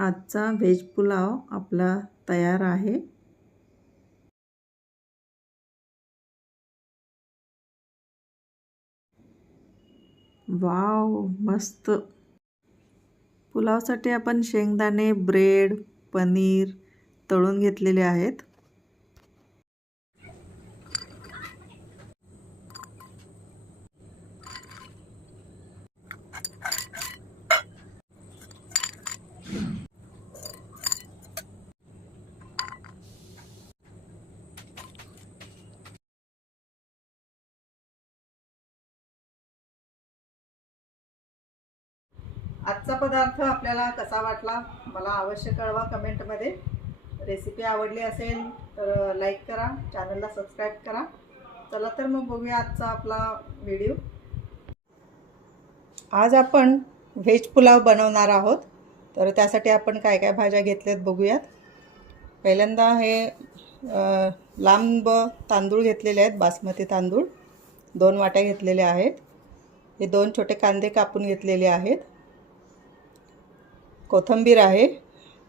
आजचा व्हेज पुलाव आपला तयार आहे. वाव मस्त. पुलावसाठी आपण शेंगदाणे ब्रेड पनीर तळून घेतलेले आहेत. आजचा पदार्थ आपल्याला कसा वाटला मला अवश्य कळवा कमेंटमध्ये. रेसिपी आवडली असेल तर लाईक करा चॅनलला सबस्क्राईब करा. चला तर मग बघूया आजचा आपला व्हिडिओ आज आपण व्हेज पुलाव बनवणार आहोत. तर त्यासाठी आपण काय काय भाज्या घेतल्यात बघूयात. पहिल्यांदा हे लांब तांदूळ घेतलेले आहेत बासमती तांदूळ. दोन वाट्या घेतलेल्या आहेत. हे दोन छोटे कांदे कापून घेतलेले आहेत. कोथिंबीर आहे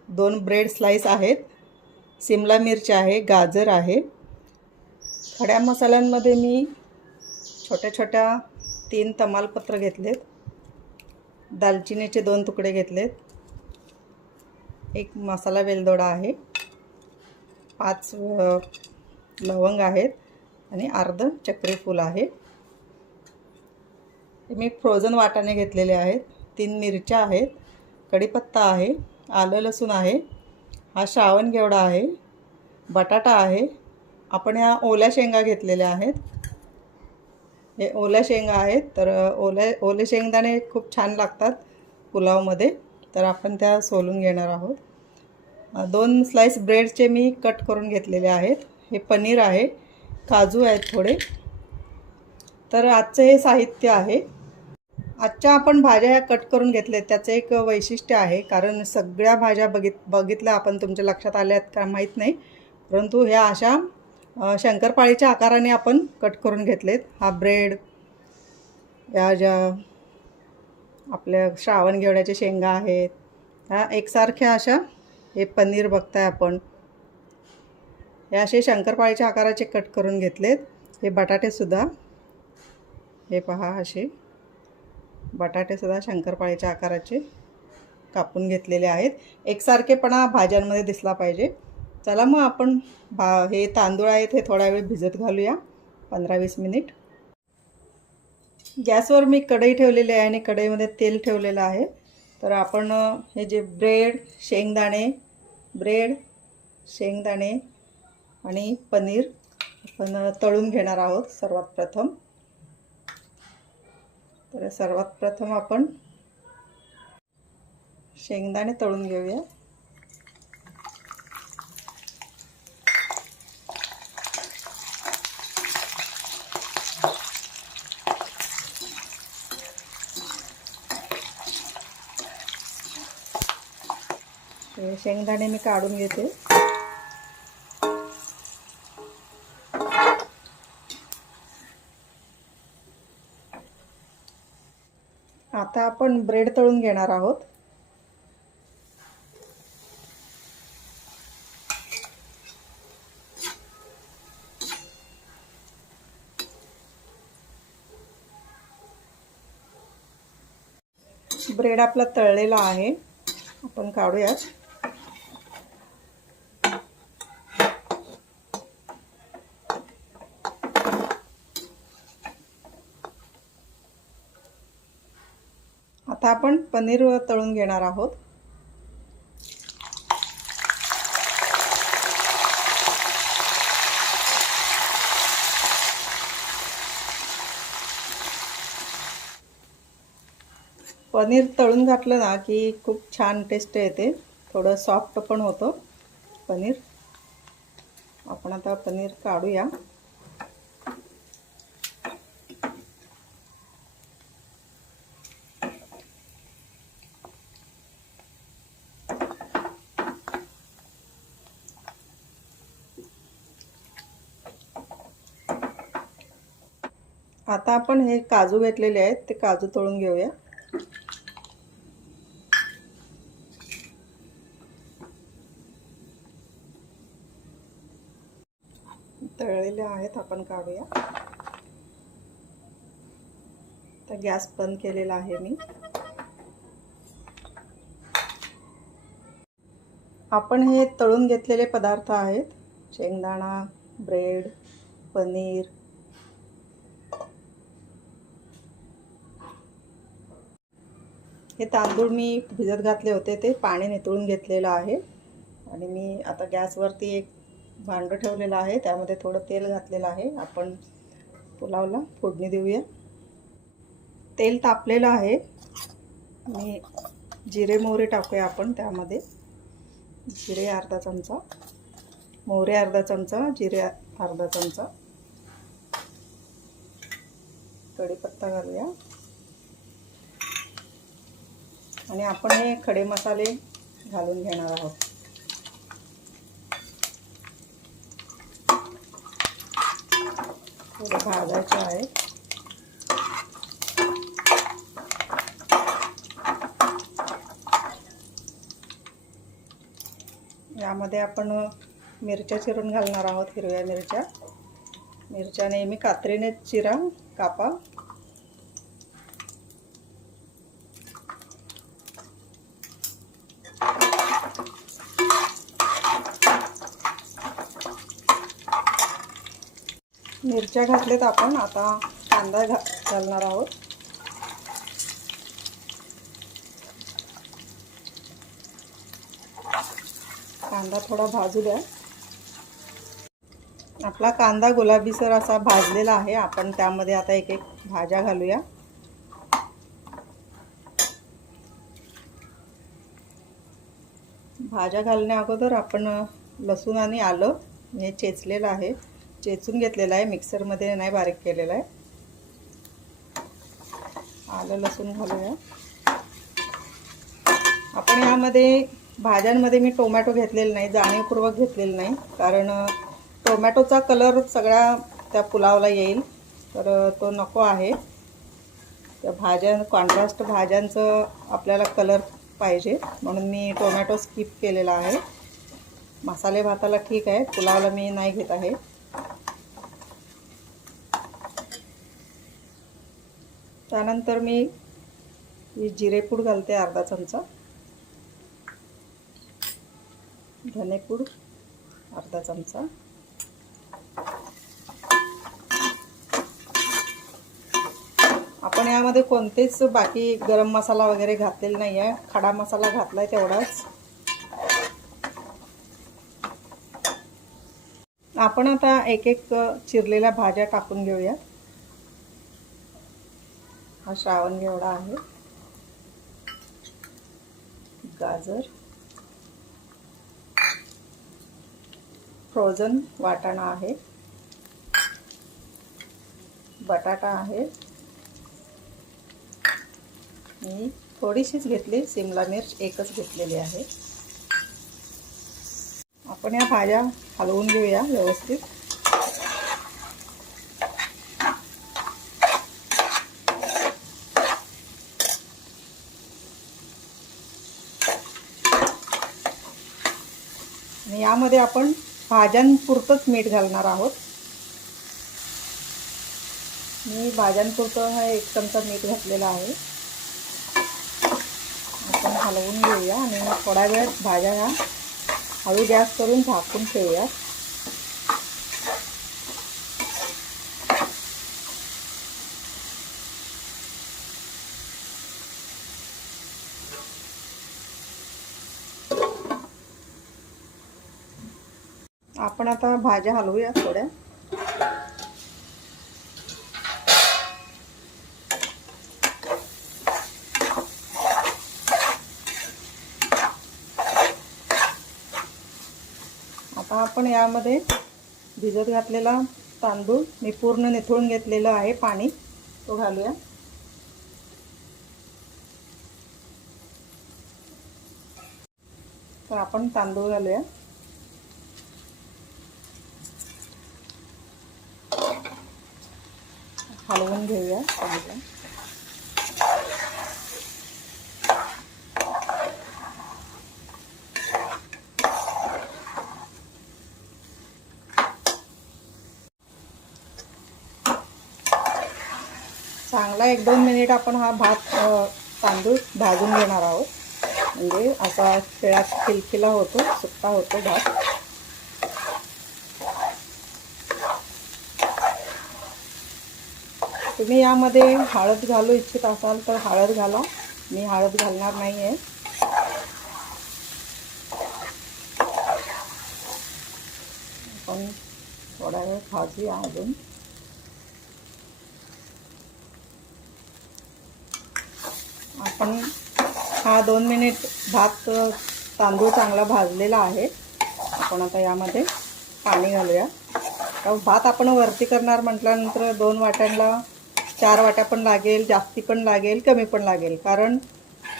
दोन ब्रेड स्लाईस आहेत सिमला मिरची आहे गाजर आहे. खड्या मसाल्यांमध्ये मी छोट्या छोट्या तीन तमालपत्र घेतलेत. दालचिनीचे दोन तुकडे घेतलेत. एक मसाला वेलदोडा आहे. पाच लवंग आहेत आणि अर्ध चक्रीफूल आहे. हे मी फ्रोझन वाटाणे घेतलेले आहेत. तीन मिरच्या आहेत. कढीपत्ता आहे आलं लसूण आहे हा श्रावण घेवडा आहे बटाटा आहे. आपण ह्या ओल्या शेंगा घेतलेल्या आहेत. हे ओल्या शेंगा आहेत तर ओल्या ओले शेंगदाणे खूप छान लागतात पुलावमध्ये. तर आपण त्या सोलून घेणार आहोत. दोन स्लाईस ब्रेडचे मी कट करून घेतलेले आहेत. हे पनीर आहे काजू आहेत थोडे. तर आजचं हे साहित्य आहे. आजच्या आपण भाज्या ह्या कट करून घेतल्या त्याचं एक वैशिष्ट्य आहे कारण सगळ्या भाज्या बघित बघितल्या आपण तुमच्या लक्षात आल्या आहेत का माहीत नाही. परंतु ह्या अशा शंकरपाळीच्या आकाराने आपण कट करून घेतलेत. हा ब्रेड या ज्या आपल्या श्रावण घेवड्याच्या शेंगा आहेत ह्या एकसारख्या अशा हे पनीर बघताय आपण. हे असे शंकरपाळीच्या आकाराचे कट करून घेतलेत. हे बटाटेसुद्धा हे पहा असे. बटाटेसुद्धा शंकरपाळीच्या आकाराचे कापून घेतलेले आहेत. एकसारखेपणा भाज्यांमध्ये दिसला पाहिजे. चला मग आपण भा हे तांदूळ आहेत हे थोडा वेळ भिजत घालूया. पंधरा वीस मिनिट. गॅसवर मी कढई ठेवलेली आहे आणि कढईमध्ये तेल ठेवलेलं आहे. तर आपण हे जे ब्रेड शेंगदाणे ब्रेड शेंगदाणे आणि पनीर आपण तळून घेणार आहोत सर्वात प्रथम. तर सर्वात प्रथम आपण शेंगदाणे तळून घेऊया. शेंगदाणे मी काढून घेते. आता आपण ब्रेड तळून घेणार आहोत. ब्रेड आपला तळलेला आहे. आपण काढूयात आता आपण पनीर तळून घेणार आहोत. पनीर तळून घातलं ना की खूप छान टेस्ट येते. थोडं सॉफ्ट पण होतं पनीर. आपण आता पनीर काढूया. आता आपण हे काजू घेतलेले आहेत ते काजू तळून घेऊया. तळलेले आहेत आपण काढूया. तर गॅस बंद केलेला आहे मी. आपण हे तळून घेतलेले पदार्थ आहेत शेंगदाणा ब्रेड पनीर हे तांदूळ मी भिजत घातले होते ते पाणी नितळून घेतलेलं आहे. आणि मी आता गॅसवरती एक भांडं ठेवलेलं आहे त्यामध्ये थोडं तेल घातलेलं आहे. आपण पुलावला फोडणी देऊया. तेल तापलेलं आहे. आणि जिरे मोहरे टाकूया आपण त्यामध्ये. जिरे अर्धा चमचा. मोहरे अर्धा चमचा जिरे अर्धा चमचा. कढीपत्ता घालूया. आणि आपण हे खडे मसाले घालून घेणार आहोत. थोडे भाजायचे आहे. यामध्ये आपण मिरच्या चिरून घालणार आहोत हिरव्या मिरच्या. मिरच्या नेहमी कात्रीने चिरा कापा. मिरच्या घातल्यात आपण. आता कांदा घा घालणार आहोत. कांदा थोडा भाजू द्या आपला कांदा गुलाबीसर असा भाजलेला आहे. आपण त्यामध्ये आता एक एक भाज्या घालूया. भाज्या घालण्या अगोदर आपण लसूण आणि आलं हे चेचलेलं आहे. चेचून घेतलेलं आहे मिक्सरमध्ये नाही बारीक केलेलं आहे. आलं लसूण घालूया. आपण यामध्ये भाज्यांमध्ये मी टोमॅटो घेतलेला नाही जाणीवपूर्वक घेतलेलं नाही कारण टोमॅटोचा कलर सगळा त्या पुलावला येईल तर तो नको आहे. त्या भाज्या कॉन्ट्रास्ट भाज्यांचं आपल्याला कलर पाहिजे म्हणून मी टोमॅटो स्किप केलेला आहे. मसाले भाताला ठीक आहे पुलावला मी नाही घेत आहे. त्यानंतर मी ही जिरेपूड घालते अर्धा चमचा. धनेपूड अर्धा चमचा. आपण यामध्ये कोणतेच बाकी गरम मसाला वगैरे घातलेला नाही आहे. खडा मसाला घातला आहे तेवढाच. आपण आता एक एक चिरलेल्या भाज्या टाकून घेऊया. हा श्रावण घेवडा आहे. गाजर. फ्रोझन वाटाणा आहे. बटाटा आहे. मी थोडीशीच घेतली सिमला मिर्च एकच घेतलेली आहे. आपण या भाज्या हलवून घेऊया व्यवस्थित. यामध्ये आपण भाज्यांपुरतंच मीठ घालणार आहोत. मी भाज्यांपुरतं हा एक चमचा मीठ घातलेला आहे. आपण हलवून घेऊया आणि थोडा वेळ भाज्या ह्या हळू गॅस करून झाकून ठेवूया आपण आता भाज्या हलवूया थोड्या. आता आपण यामध्ये भिजत घातलेला तांदूळ मी पूर्ण निथळून घेतलेलं आहे पाणी तो घालूया. तर आपण तांदूळ घालूया. हलवून घेऊया चांगलं चांगला एक दोन मिनिट आपण हा भात तांदूळ भाजून घेणार आहोत. म्हणजे असा खेळात खिलखिला होतो सुट्टा होतो भात. तुम्ही यामध्ये हळद घालू इच्छित असाल तर हळद घाला. मी हळद घालणार नाही आहे आपण थोडा वेळ भाजूया अजून. आपण हा दोन मिनिट भात तांदूळ चांगला भाजलेला आहे. आपण आता यामध्ये पाणी घालूया. भात आपण वरती करणार म्हटल्यानंतर दोन वाट्यांना चार वाट्या पण लागेल जास्ती पण लागेल कमी पण लागेल. कारण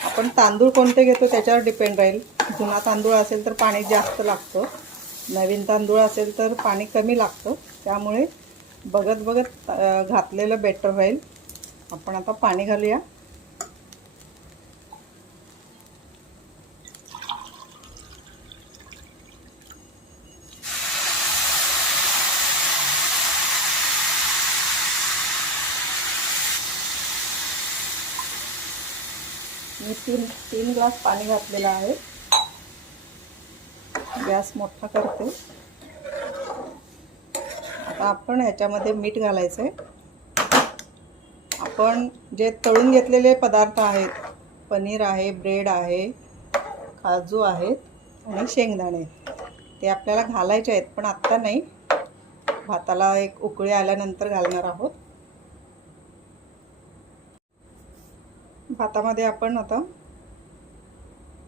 आपण तांदूळ कोणते घेतो त्याच्यावर डिपेंड राहील. जुना तांदूळ असेल तर पाणी जास्त लागतं. नवीन तांदूळ असेल तर पाणी कमी लागतं. त्यामुळे बघत बघत घातलेलं बेटर राहील. आपण आता पाणी घालूया. मी तीन तीन ग्लास पाणी घातलेलं आहे. गॅस मोठा करते. आता आपण ह्याच्यामध्ये मीठ घालायचं आहे आपण जे तळून घेतलेले पदार्थ आहेत पनीर आहे ब्रेड आहे काजू आहेत आणि शेंगदाणे. ते आपल्याला घालायचे आहेत पण आत्ता नाही. भाताला एक उकळी आल्यानंतर घालणार आहोत. भातामध्ये आपण आता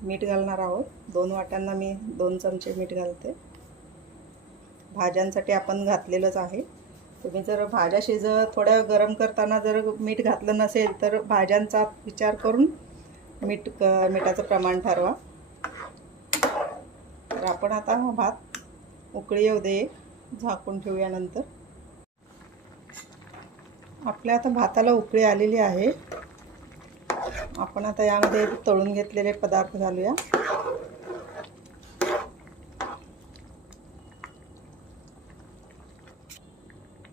मीठ घालणार आहोत. दोन वाट्यांना मी दोन चमचे मीठ घालते. भाज्यांसाठी आपण घातलेलंच आहे. तुम्ही जर भाज्या शिज थोड्या गरम करताना जर मीठ घातलं नसेल तर भाज्यांचा विचार करून मीठ क मिठाचं प्रमाण ठरवा. तर आपण आता हा भात उकळी येऊ दे. झाकून ठेवूया नंतर. आपल्या आता भाताला उकळी आलेली आहे. आपण आता यामध्ये तळून घेतलेले पदार्थ घालूया.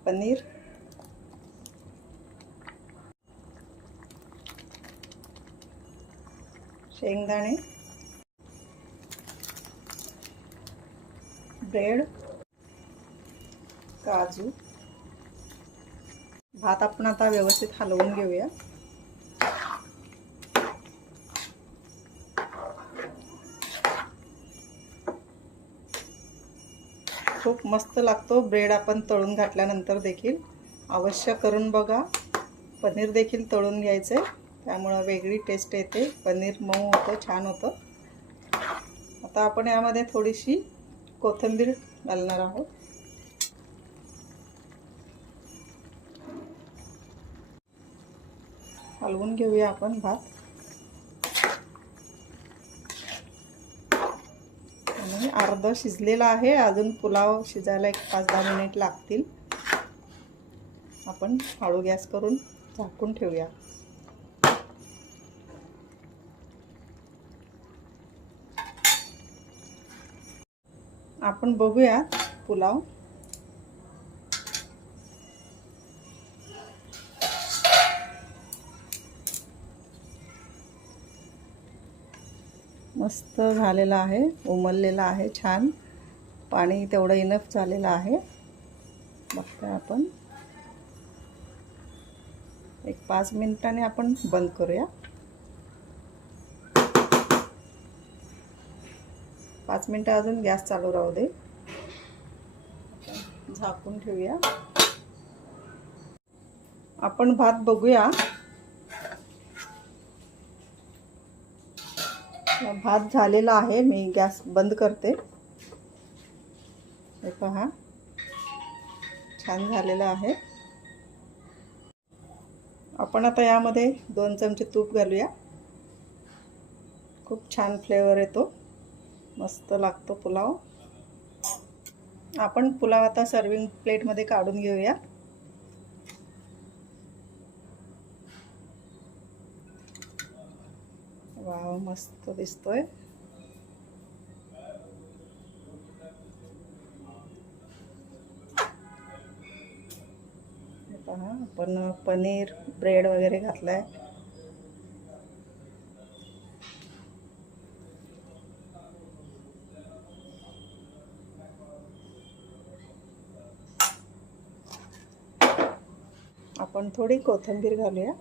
पनीर. शेंगदाणे. ब्रेड. काजू. भात आपण आता व्यवस्थित हलवून घेऊया. मस्त लागतो. ब्रेड आपण तळून घातल्यानंतर देखील अवश्य करून बघा. पनीर देखील तळून घ्यायचं आहे त्यामुळं वेगळी टेस्ट येते. पनीर मऊ होतं छान होतं. आता आपण यामध्ये थोडीशी कोथिंबीर घालणार आहोत. हलवून घेऊया आपण भात आणि अर्ध शिजलेला आहे. अजून पुलाव शिजायला एक पाच दहा मिनिट लागतील. आपण हळू गॅस करून झाकून ठेवूया. आपण बघूया पुलाव. मस्त झालेला आहे उमललेला आहे छान. पाणी तेवढं इनफ झालेलं आहे. बघतोय आपण. एक पाच मिनिटाने आपण बंद करूया. पाच मिनटं अजून गॅस चालू राहू दे. झाकून ठेवूया. आपण भात बघूया. भात झालेला आहे. मी गॅस बंद करते. हे पहा. छान झालेलं आहे. आपण आता यामध्ये दोन चमचे तूप घालूया. खूप छान फ्लेवर येतो. मस्त लागतो पुलाव. आपण पुलाव आता सर्विंग प्लेटमध्ये काढून घेऊया. वाव मस्त दिसतोय पहा आपण पनीर ब्रेड वगैरे घातलाय. आपण थोडी कोथिंबीर घालूया.